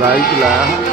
来一来啊。